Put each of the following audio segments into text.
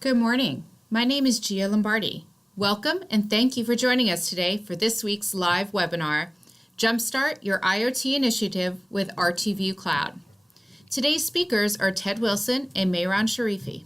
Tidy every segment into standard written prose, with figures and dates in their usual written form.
Good morning. My name is Gia Lombardi. Welcome and thank you for joining us today for this week's live webinar, Jumpstart Your IoT Initiative with RTView Cloud. Today's speakers are Ted Wilson and Mehran Sharifi.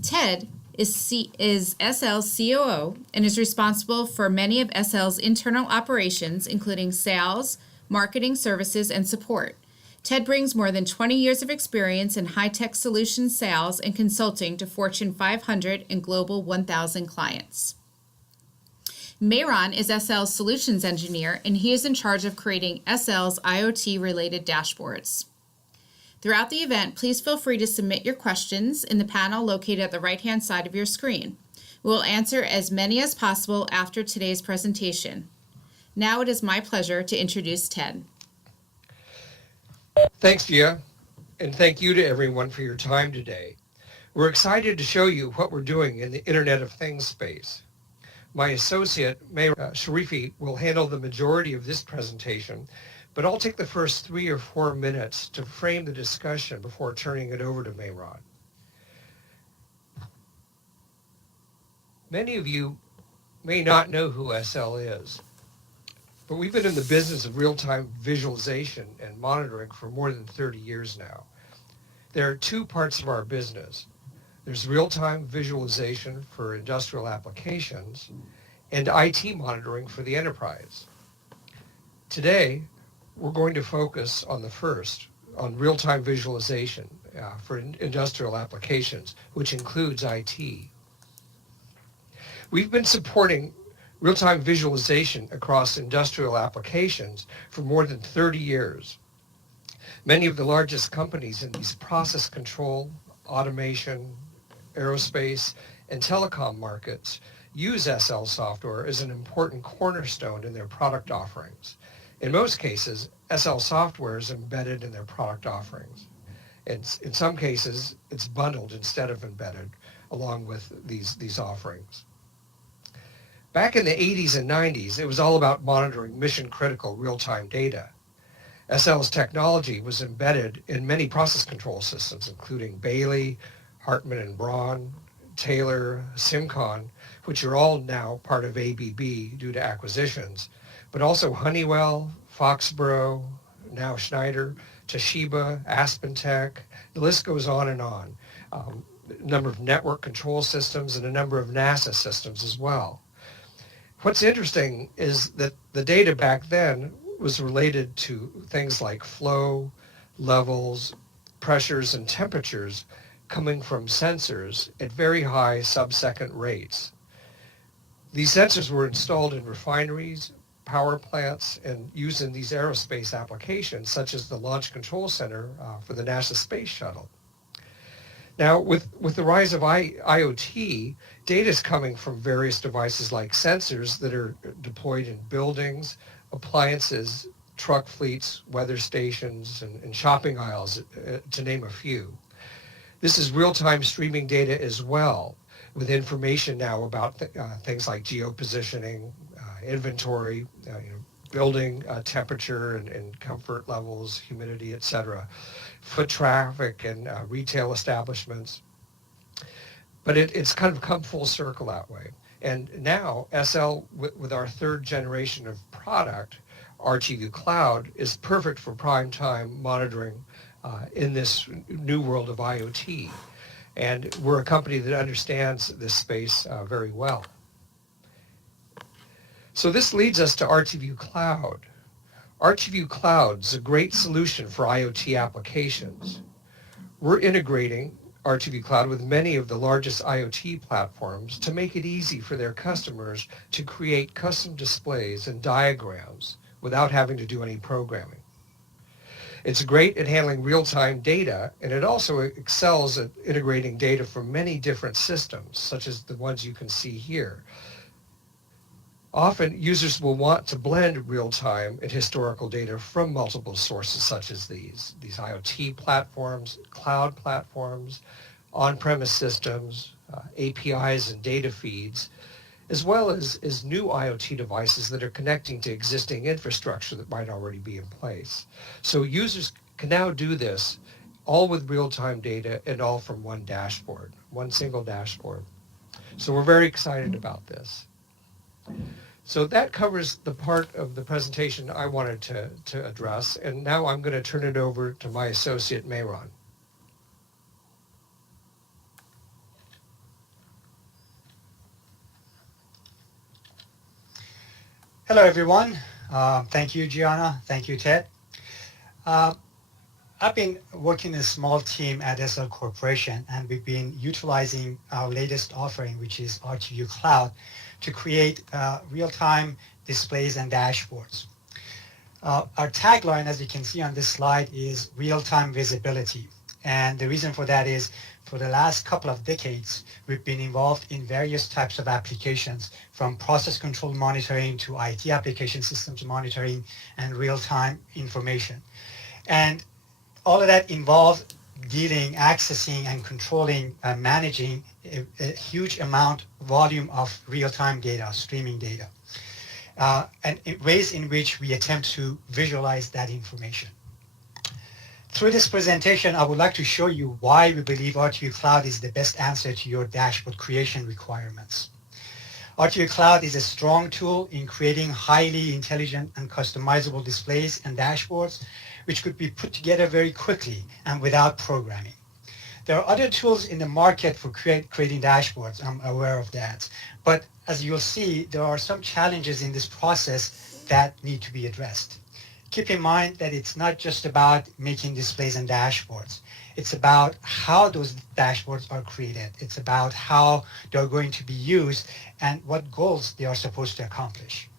Ted is SL's COO and is responsible for many of SL's internal operations, including sales, marketing, services, and support. Ted brings more than 20 years of experience in high-tech solution sales and consulting to Fortune 500 and Global 1000 clients. Mehran is SL's solutions engineer, and he is in charge of creating SL's IoT-related dashboards. Throughout the event, please feel free to submit your questions in the panel located at the right-hand side of your screen. We will answer as many as possible after today's presentation. Now it is my pleasure to introduce Ted. Thanks, Gia, and thank you to everyone for your time today. We're excited to show you what we're doing in the Internet of Things space. My associate, Mehran Sharifi, will handle the majority of this presentation, but I'll take the first 3 or 4 minutes to frame the discussion before turning it over to Mehran. Many of you may not know who SL is, but we've been in the business of real-time visualization and monitoring for more than 30 years now. There are 2 parts of our business. There's real-time visualization for industrial applications and IT monitoring for the enterprise. Today, we're going to focus on the first, on real-time visualization for industrial applications, which includes IT. We've been supporting real-time visualization across industrial applications for more than 30 years. Many of the largest companies in these process control, automation, aerospace, and telecom markets use SL software as an important cornerstone in their product offerings. In most cases, SL software is embedded in their product offerings. In some cases, it's bundled instead of embedded along with these offerings. Back in the 80s and 90s, it was all about monitoring mission-critical real-time data. SL's technology was embedded in many process control systems, including Bailey, Hartman and Braun, Taylor, Simcon, which are all now part of ABB due to acquisitions, but also Honeywell, Foxborough, now Schneider, Toshiba, AspenTech, the list goes on and on. A number of network control systems and a number of NASA systems as well. What's interesting is that the data back then was related to things like flow, levels, pressures, and temperatures coming from sensors at very high sub-second rates. These sensors were installed in refineries, power plants, and used in these aerospace applications, such as the Launch Control Center for the NASA Space Shuttle. Now, with the rise of IoT, data is coming from various devices like sensors that are deployed in buildings, appliances, truck fleets, weather stations, and shopping aisles, to name a few. This is real-time streaming data as well, with information now about things like geo-positioning, inventory, building temperature and comfort levels, humidity, etc., foot traffic and retail establishments. But it's kind of come full circle that way. And now SL, with our 3rd generation of product, RTView Cloud, is perfect for prime time monitoring in this new world of IoT. And we're a company that understands this space very well. So this leads us to RTView Cloud. RTView Cloud is a great solution for IoT applications. We're integrating RTView Cloud with many of the largest IoT platforms to make it easy for their customers to create custom displays and diagrams without having to do any programming. It's great at handling real-time data, and it also excels at integrating data from many different systems, such as the ones you can see here. Often, users will want to blend real-time and historical data from multiple sources such as these IoT platforms, cloud platforms, on-premise systems, APIs and data feeds, as well as new IoT devices that are connecting to existing infrastructure that might already be in place. So users can now do this all with real-time data and all from one dashboard, one single dashboard. So we're very excited about this. So that covers the part of the presentation I wanted to address. And now I'm going to turn it over to my associate, Mayron. Hello, everyone. Thank you, Gianna. Thank you, Ted. I've been working in a small team at SL Corporation, and we've been utilizing our latest offering, which is RTView Cloud, to create real-time displays and dashboards. Our tagline, as you can see on this slide, is real-time visibility. And the reason for that is for the last couple of decades, we've been involved in various types of applications, from process control monitoring to IT application systems monitoring and real-time information. And all of that involved dealing, accessing, and controlling and managing a huge amount, volume of real-time data, streaming data, and ways in which we attempt to visualize that information. Through this presentation, I would like to show you why we believe RTView Cloud is the best answer to your dashboard creation requirements. RTView Cloud is a strong tool in creating highly intelligent and customizable displays and dashboards, which could be put together very quickly and without programming. There are other tools in the market for creating dashboards. I'm aware of that. But as you'll see, there are some challenges in this process that need to be addressed. Keep in mind that it's not just about making displays and dashboards. It's about how those dashboards are created. It's about how they're going to be used and what goals they are supposed to accomplish.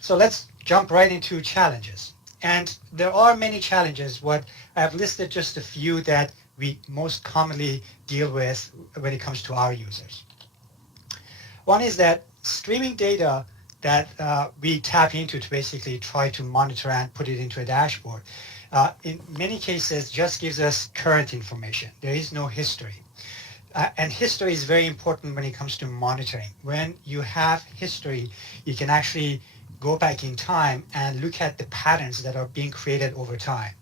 So let's jump right into challenges. And there are many challenges. What I've listed just a few that we most commonly deal with when it comes to our users. One is that streaming data that we tap into to basically try to monitor and put it into a dashboard, in many cases just gives us current information. There is no history. And history is very important when it comes to monitoring. When you have history, you can actually go back in time and look at the patterns that are being created over time.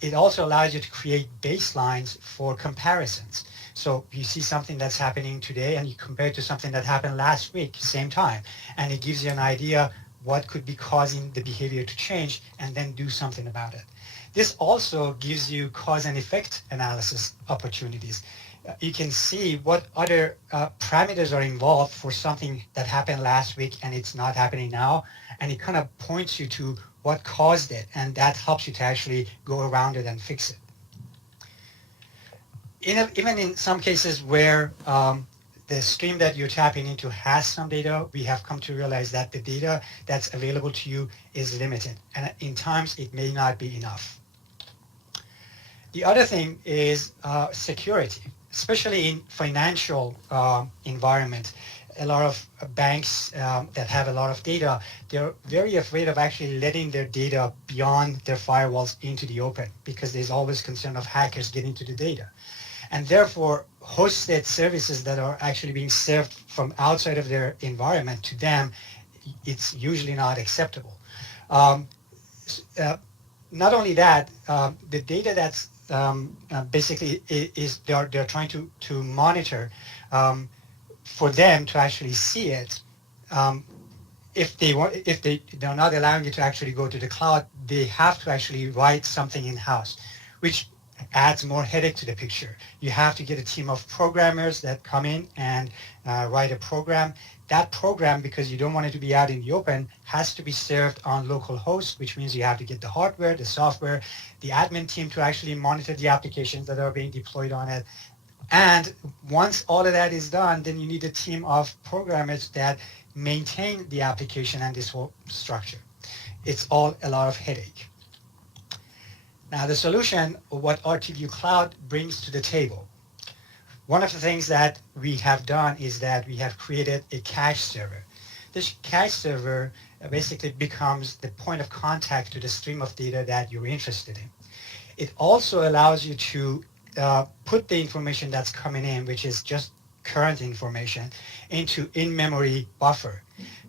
It also allows you to create baselines for comparisons. So you see something that's happening today and you compare it to something that happened last week, same time. And it gives you an idea what could be causing the behavior to change and then do something about it. This also gives you cause and effect analysis opportunities. You can see what other parameters are involved for something that happened last week and it's not happening now. And it kind of points you to what caused it, and that helps you to actually go around it and fix it. Even in some cases where the stream that you're tapping into has some data, we have come to realize that the data that's available to you is limited, and in times it may not be enough. The other thing is security, especially in financial environment. A lot of banks that have a lot of data, they're very afraid of actually letting their data beyond their firewalls into the open because there's always concern of hackers getting to the data. And therefore, hosted services that are actually being served from outside of their environment to them, it's usually not acceptable. Not only that, the data that's basically is they're trying to monitor, for them to actually see it, if they're not allowing you to actually go to the cloud, they have to actually write something in-house, which adds more headache to the picture. You have to get a team of programmers that come in and write a program. That program, because you don't want it to be out in the open, has to be served on local hosts, which means you have to get the hardware, the software, the admin team to actually monitor the applications that are being deployed on it. And once all of that is done, then you need a team of programmers that maintain the application and this whole structure. It's all a lot of headache. Now the solution, what RTView Cloud brings to the table. One of the things that we have done is that we have created a cache server. This cache server basically becomes the point of contact to the stream of data that you're interested in. It also allows you to put the information that's coming in, which is just current information, into in-memory buffer.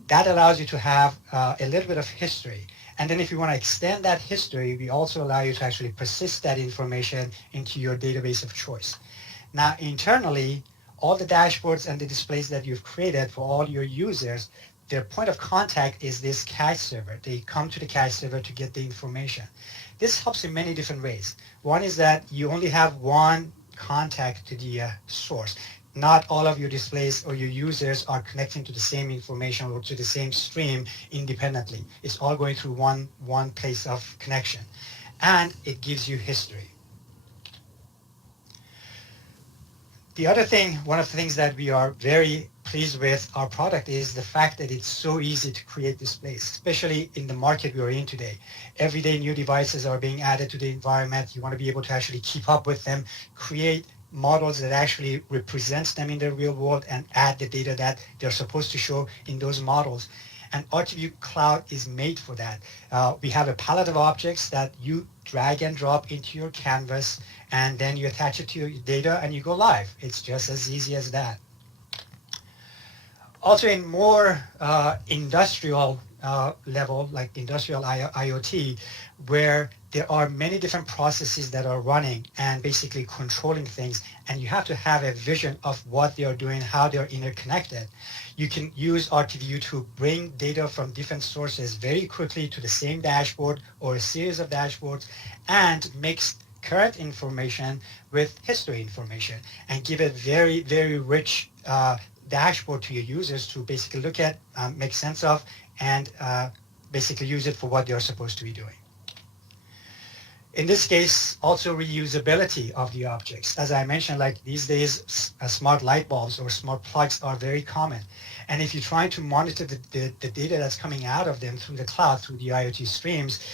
That allows you to have a little bit of history. And then if you want to extend that history, we also allow you to actually persist that information into your database of choice. Now, internally, all the dashboards and the displays that you've created for all your users, their point of contact is this cache server. They come to the cache server to get the information. This helps in many different ways. One is that you only have one contact to the source. Not all of your displays or your users are connecting to the same information or to the same stream independently. It's all going through one place of connection. And it gives you history. The other thing, one of the things that we are very pleased with our product is the fact that it's so easy to create displays, especially in the market we are in today. Every day new devices are being added to the environment. You want to be able to actually keep up with them, create models that actually represents them in the real world and add the data that they're supposed to show in those models. And RTView Cloud is made for that. We have a palette of objects that you drag and drop into your canvas, and then you attach it to your data and you go live. It's just as easy as that. Also in more industrial level, like industrial IoT, where there are many different processes that are running and basically controlling things, and you have to have a vision of what they are doing, how they are interconnected. You can use RTView to bring data from different sources very quickly to the same dashboard or a series of dashboards and mix current information with history information and give a very, very rich dashboard to your users to basically look at, make sense of, and basically use it for what they're supposed to be doing. In this case, also reusability of the objects. As I mentioned, like these days, smart light bulbs or smart plugs are very common. And if you're trying to monitor the data that's coming out of them through the cloud, through the IoT streams,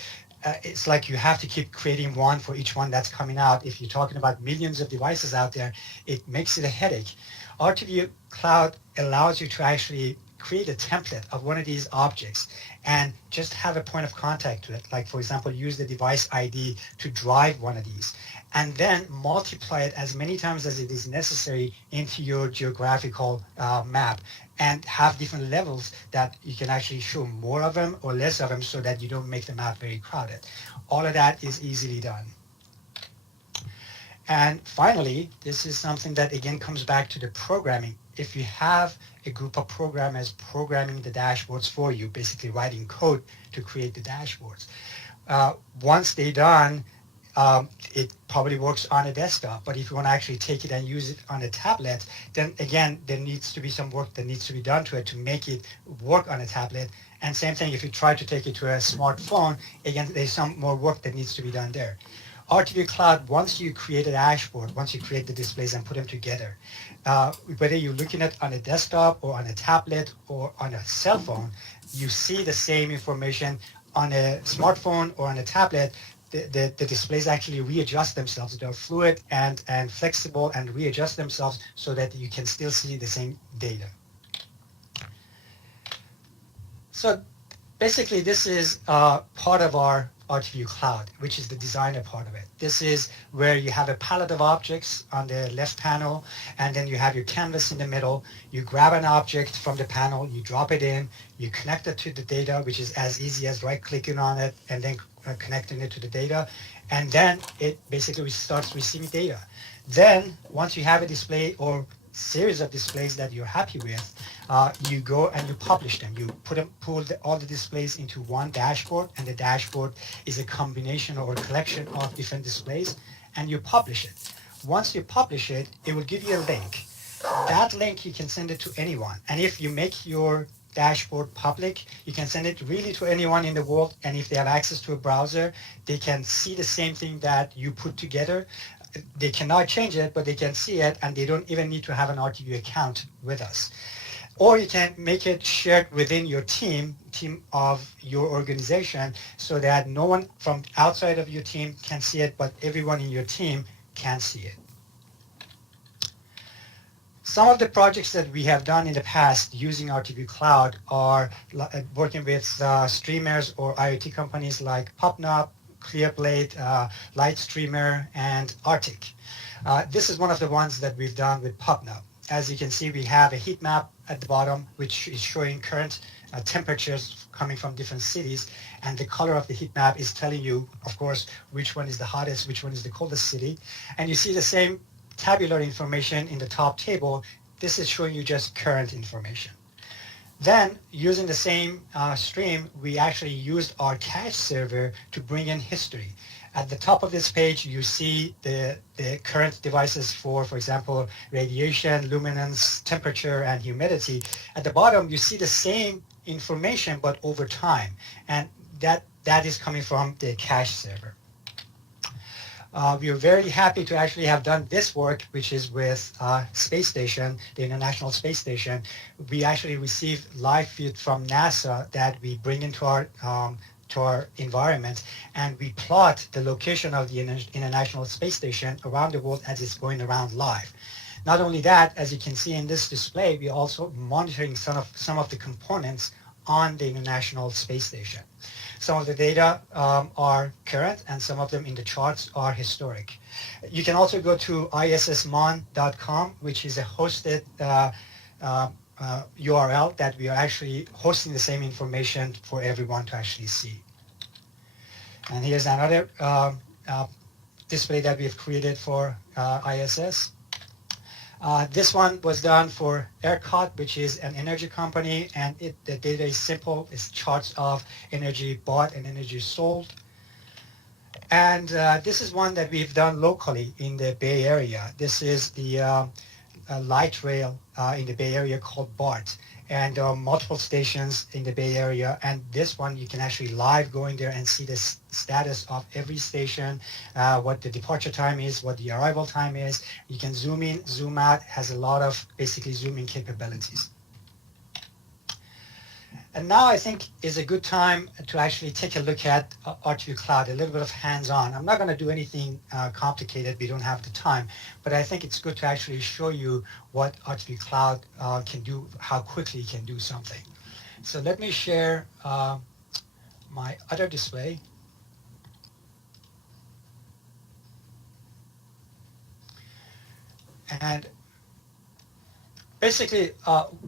it's like you have to keep creating one for each one that's coming out. If you're talking about millions of devices out there, it makes it a headache. RTView Cloud allows you to actually create a template of one of these objects and just have a point of contact to it. Like, for example, use the device ID to drive one of these, and then multiply it as many times as it is necessary into your geographical map, and have different levels that you can actually show more of them or less of them so that you don't make the map very crowded. All of that is easily done. And finally, this is something that again comes back to the programming. If you have a group of programmers programming the dashboards for you, basically writing code to create the dashboards, once they're done, it probably works on a desktop. But if you want to actually take it and use it on a tablet, then again, there needs to be some work that needs to be done to it to make it work on a tablet. And same thing, if you try to take it to a smartphone, again, there's some more work that needs to be done there. RTView Cloud, once you create a dashboard, once you create the displays and put them together, whether you're looking at on a desktop or on a tablet or on a cell phone, you see the same information on a smartphone or on a tablet. The displays actually readjust themselves. They're fluid and flexible and readjust themselves so that you can still see the same data. So basically, this is part of our RTView Cloud, which is the designer part of it. This is where you have a palette of objects on the left panel, and then you have your canvas in the middle. You grab an object from the panel, you drop it in, you connect it to the data, which is as easy as right-clicking on it and then connecting it to the data, and then it basically starts receiving data. Then, once you have a display or series of displays that you're happy with, you go and you publish them. You pull all the displays into one dashboard, and the dashboard is a combination or a collection of different displays, and you publish it. Once you publish it, it will give you a link. That link, you can send it to anyone. And if you make your dashboard public, you can send it really to anyone in the world, and if they have access to a browser, they can see the same thing that you put together. They cannot change it, but they can see it, and they don't even need to have an RTView account with us. Or you can make it shared within your team of your organization, so that no one from outside of your team can see it, but everyone in your team can see it. Some of the projects that we have done in the past using RTView Cloud are working with streamers or IoT companies like PopNob, ClearBlade, LightStreamer, and Artik. This is one of the ones that we've done with PopNob. as you can see, we have a heat map at the bottom, which is showing current temperatures coming from different cities. And the color of the heat map is telling you, of course, which one is the hottest, which one is the coldest city. And you see the same tabular information in the top table. This is showing you just current information. Then, using the same stream, we actually used our cache server to bring in history. At the top of this page, you see the current devices for example, radiation, luminance, temperature, and humidity. At the bottom, you see the same information, but over time. And that is coming from the cache server. We are very happy to actually have done this work, which is with Space Station, the International Space Station. We actually receive live feed from NASA that we bring into our environment, and we plot the location of the International Space Station around the world as it's going around live. Not only that, as you can see in this display, we're also monitoring some of the components on the International Space Station. Some of the data are current, and some of them in the charts are historic. You can also go to issmon.com, which is a hosted URL that we are actually hosting the same information for everyone to actually see. And here's another display that we've created for ISS. This one was done for ERCOT, which is an energy company, and the data is simple. It's charts of energy bought and energy sold. And this is one that we've done locally in the Bay Area. This is the light rail in the Bay Area called BART. And there are multiple stations in the Bay Area, and this one you can actually live go in there and see the status of every station, what the departure time is, what the arrival time is. You can zoom in, zoom out, has a lot of basically zooming capabilities. And now I think is a good time to actually take a look at RTView Cloud, a little bit of hands-on. I'm not going to do anything complicated. We don't have the time. But I think it's good to actually show you what RTView Cloud can do, how quickly it can do something. So let me share my other display. And basically,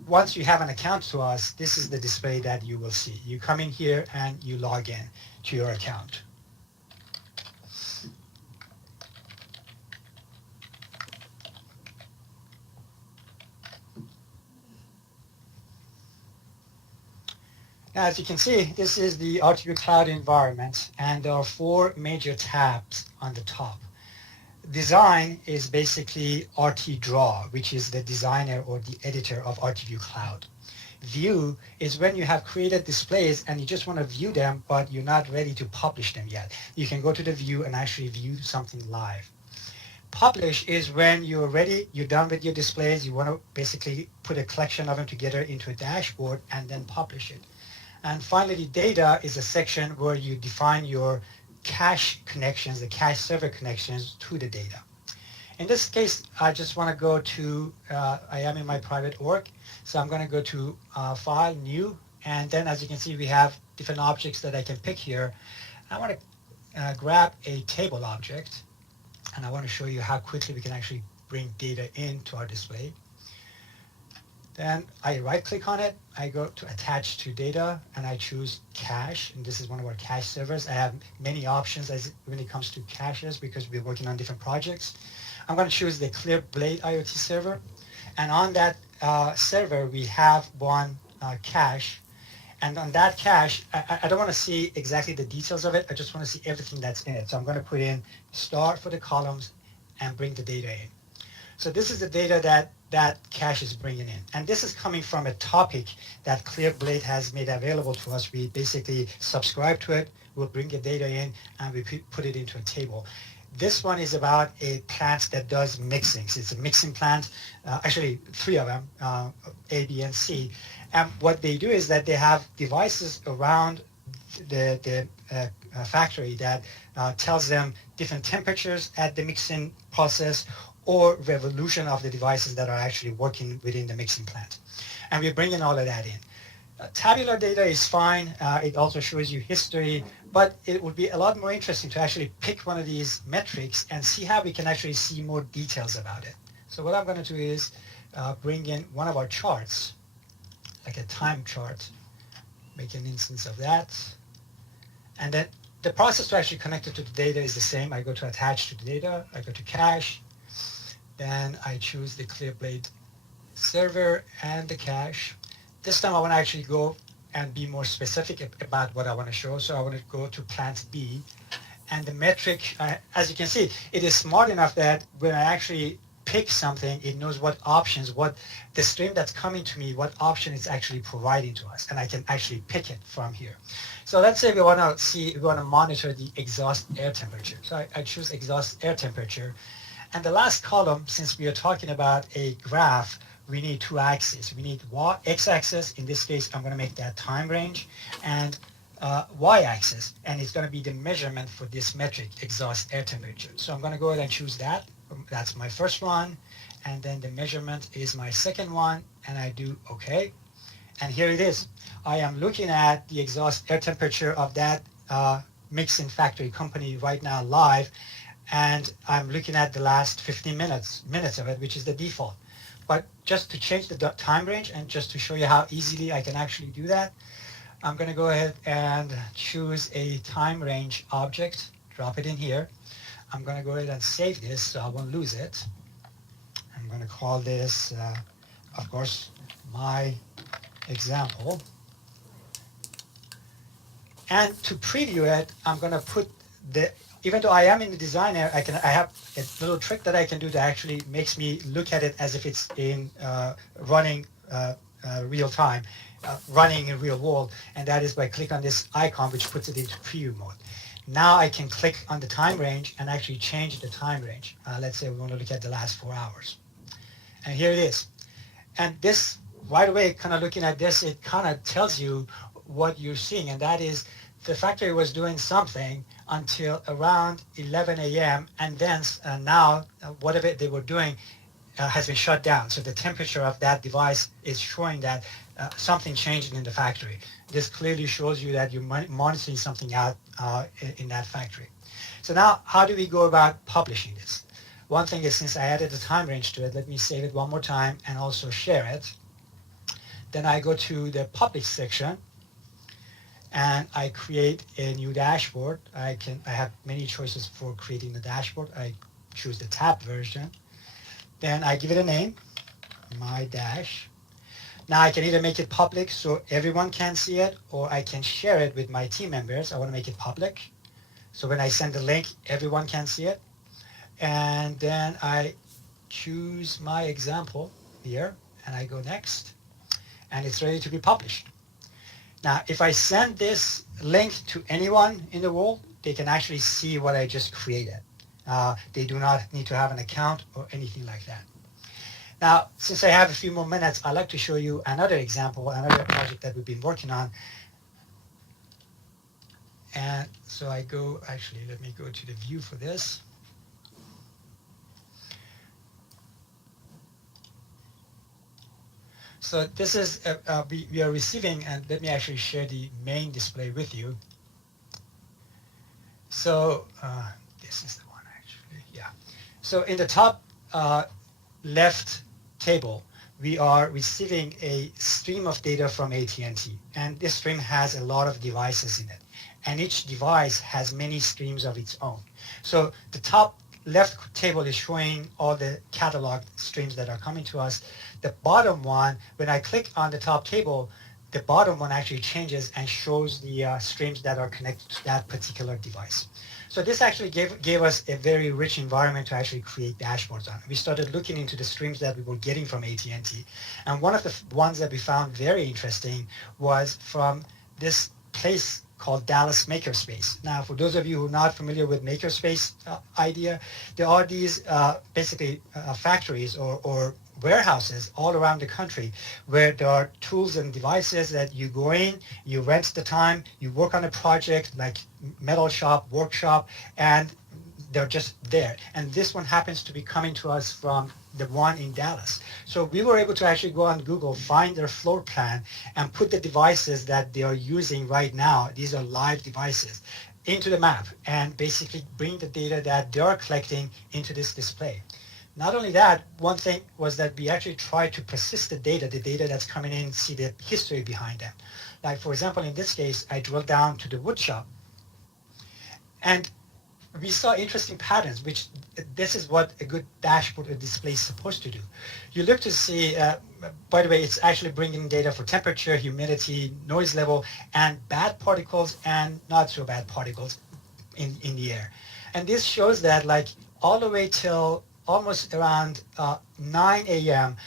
once you have an account to us, this is the display that you will see. You come in here and you log in to your account. Now, as you can see, this is the RTView Cloud environment, and there are 4 major tabs on the top. Design is basically RT Draw, which is the designer or the editor of RTView Cloud. View is when you have created displays and you just want to view them, but you're not ready to publish them yet. You can go to the view and actually view something live. Publish is when you're ready, you're done with your displays, you want to basically put a collection of them together into a dashboard and then publish it. And finally, data is a section where you define your cache connections, the cache server connections to the data. In this case, I just want to go to, I am in my private org, so I'm going to go to File, New, and then as you can see, we have different objects that I can pick here. I want to grab a table object, and I want to show you how quickly we can actually bring data into our display. Then I right-click on it, I go to Attach to Data, and I choose Cache, and this is one of our cache servers. I have many options when it comes to caches because we're working on different projects. I'm going to choose the ClearBlade IoT server, and on that server we have one cache, and on that cache, I don't want to see exactly the details of it, I just want to see everything that's in it. So I'm going to put in star for the columns and bring the data in. So this is the data that cache is bringing in. And this is coming from a topic that ClearBlade has made available to us. We basically subscribe to it, we'll bring the data in, and we put it into a table. This one is about a plant that does mixing. So it's a mixing plant, actually 3 of them, A, B, and C. And what they do is that they have devices around the factory that tells them different temperatures at the mixing process, or revolution of the devices that are actually working within the mixing plant. And we're bringing all of that in. Tabular data is fine. It also shows you history, but it would be a lot more interesting to actually pick one of these metrics and see how we can actually see more details about it. So So what I'm going to do is bring in one of our charts, like a time chart, make an instance of that. And then the process to actually connect it to the data is the same. I go to attach to the data, I go to cache, then I choose the ClearBlade server and the cache. This time I want to actually go and be more specific about what I want to show. So I want to go to plant B. And the metric, as you can see, it is smart enough that when I actually pick something, it knows what options, what the stream that's coming to me, what option it's actually providing to us. And I can actually pick it from here. So let's say we want to monitor the exhaust air temperature. So I choose exhaust air temperature. And the last column, since we are talking about a graph, we need two axes. We need x-axis. In this case, I'm going to make that time range, and y-axis, and it's going to be the measurement for this metric, exhaust air temperature. So I'm going to go ahead and choose that. That's my first one, and then the measurement is my second one, and I do OK. And here it is. I am looking at the exhaust air temperature of that mixing factory company right now live, and I'm looking at the last 15 minutes of it, which is the default. But just to change the time range and just to show you how easily I can actually do that, I'm going to go ahead and choose a time range object, drop it in here. I'm going to go ahead and save this so I won't lose it. I'm going to call this, of course, my example. And to preview it, I'm going to put the, even though I am in the designer, I have a little trick that I can do that actually makes me look at it as if it's in running real time, running in real world, and that is by clicking on this icon, which puts it into preview mode. Now I can click on the time range and actually change the time range. Let's say we want to look at the last 4 hours. And here it is. And this, right away, kind of looking at this, it kind of tells you what you're seeing, and that is the factory was doing something until around 11 a.m. and then now whatever they were doing has been shut down. So the temperature of that device is showing that something changed in the factory. This clearly shows you that you're monitoring something out in that factory. So now how do we go about publishing this? One thing is, since I added a time range to it, let me save it one more time and also share it. Then I go to the public section and I create a new dashboard. I have many choices for creating the dashboard. I choose the tab version. Then I give it a name, my dash. Now I can either make it public so everyone can see it, or I can share it with my team members. I want to make it public. So when I send the link, everyone can see it. And then I choose my example here, and I go next, and it's ready to be published. Now, if I send this link to anyone in the world, they can actually see what I just created. They do not need to have an account or anything like that. Now, since I have a few more minutes, I'd like to show you another example, another project that we've been working on. And so I go, actually, let me go to the view for this. So this is, we are receiving, and let me actually share the main display with you. So this is the one actually, yeah. So in the top left table, we are receiving a stream of data from AT&T, and this stream has a lot of devices in it, and each device has many streams of its own. So the top left table is showing all the catalog streams that are coming to us. The bottom one, when I click on the top table, the bottom one actually changes and shows the streams that are connected to that particular device. So this actually gave us a very rich environment to actually create dashboards on. We started looking into the streams that we were getting from AT&T. And one of the ones that we found very interesting was from this place called Dallas Makerspace. Now, for those of you who are not familiar with Makerspace idea, there are these basically factories or warehouses all around the country where there are tools and devices that you go in, you rent the time, you work on a project like metal shop, workshop, and they're just there. And this one happens to be coming to us from the one in Dallas. So we were able to actually go on Google, find their floor plan, and put the devices that they are using right now, these are live devices, into the map, and basically bring the data that they are collecting into this display. Not only that, one thing was that we actually tried to persist the data that's coming in, see the history behind them. Like for example, in this case, I drilled down to the wood shop, and we saw interesting patterns, which this is what a good dashboard or display is supposed to do. You look to see, by the way, it's actually bringing data for temperature, humidity, noise level, and bad particles and not so bad particles in the air. And this shows that like all the way till almost around 9 a.m.,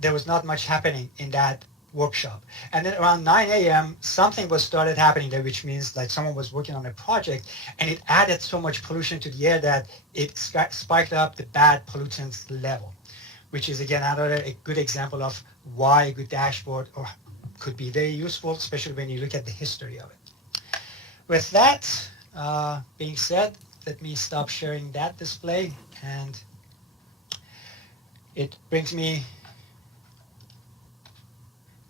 there was not much happening in that workshop. And then around 9 a.m., something was started happening there, which means like someone was working on a project, and it added so much pollution to the air that it spiked up the bad pollutants level, which is again another a good example of why a good dashboard could be very useful, especially when you look at the history of it. With that being said, let me stop sharing that display, and it brings me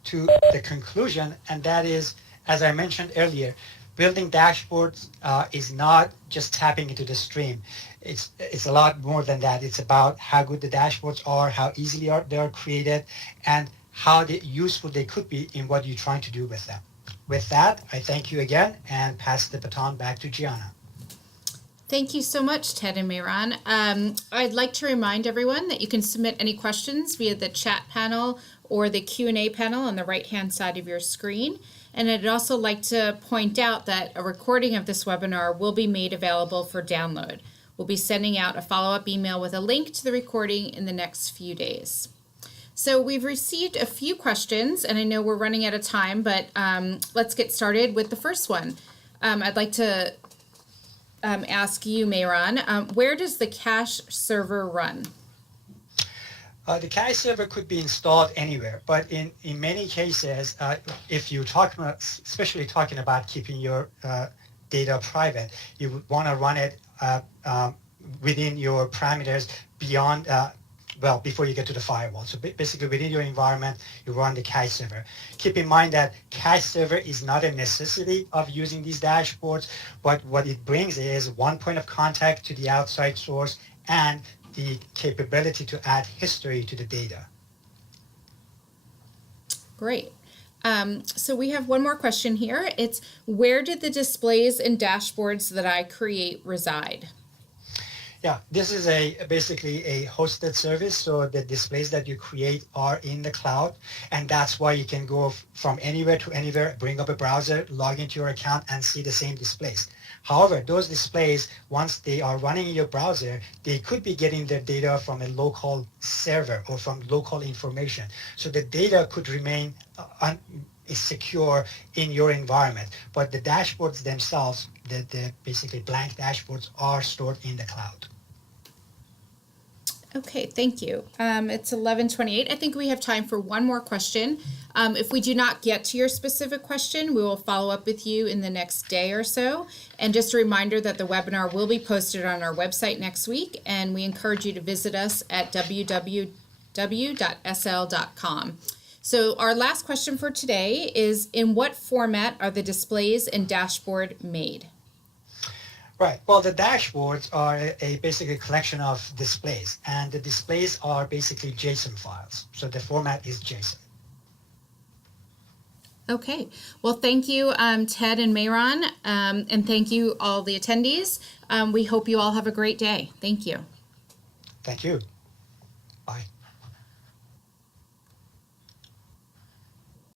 to the conclusion, and that is, as I mentioned earlier, building dashboards is not just tapping into the stream. It's a lot more than that. It's about how good the dashboards are, how easily they are created, and how useful they could be in what you're trying to do with them. With that, I thank you again and pass the baton back to Gianna. Thank you so much, Ted and Mehran. I'd like to remind everyone that you can submit any questions via the chat panel or the Q&A panel on the right-hand side of your screen. And I'd also like to point out that a recording of this webinar will be made available for download. We'll be sending out a follow-up email with a link to the recording in the next few days. So we've received a few questions, and I know we're running out of time, but let's get started with the first one. I'd like to ask you, Mehran, where does the cache server run? The cache server could be installed anywhere, but in many cases, if you talk about, especially talking about keeping your data private, you would want to run it within your parameters beyond, well, before you get to the firewall. So basically within your environment, you run the cache server. Keep in mind that cache server is not a necessity of using these dashboards, but what it brings is one point of contact to the outside source and the capability to add history to the data. Great. So we have one more question here. It's, where did the displays and dashboards that I create reside? Yeah, this is basically a hosted service, so the displays that you create are in the cloud, and that's why you can go from anywhere to anywhere, bring up a browser, log into your account, and see the same displays. However, those displays, once they are running in your browser, they could be getting their data from a local server or from local information. So the data could remain secure in your environment, but the dashboards themselves, the basically blank dashboards, are stored in the cloud. Okay, thank you. It's 11:28. I think we have time for one more question. If we do not get to your specific question, we will follow up with you in the next day or so. And just a reminder that the webinar will be posted on our website next week, and we encourage you to visit us at www.sl.com. So our last question for today is, in what format are the displays and dashboard made? Right. Well, the dashboards are basically a collection of displays, and the displays are basically JSON files. So the format is JSON. Okay. Well, thank you, Ted and Mehran, and thank you all the attendees. We hope you all have a great day. Thank you. Thank you.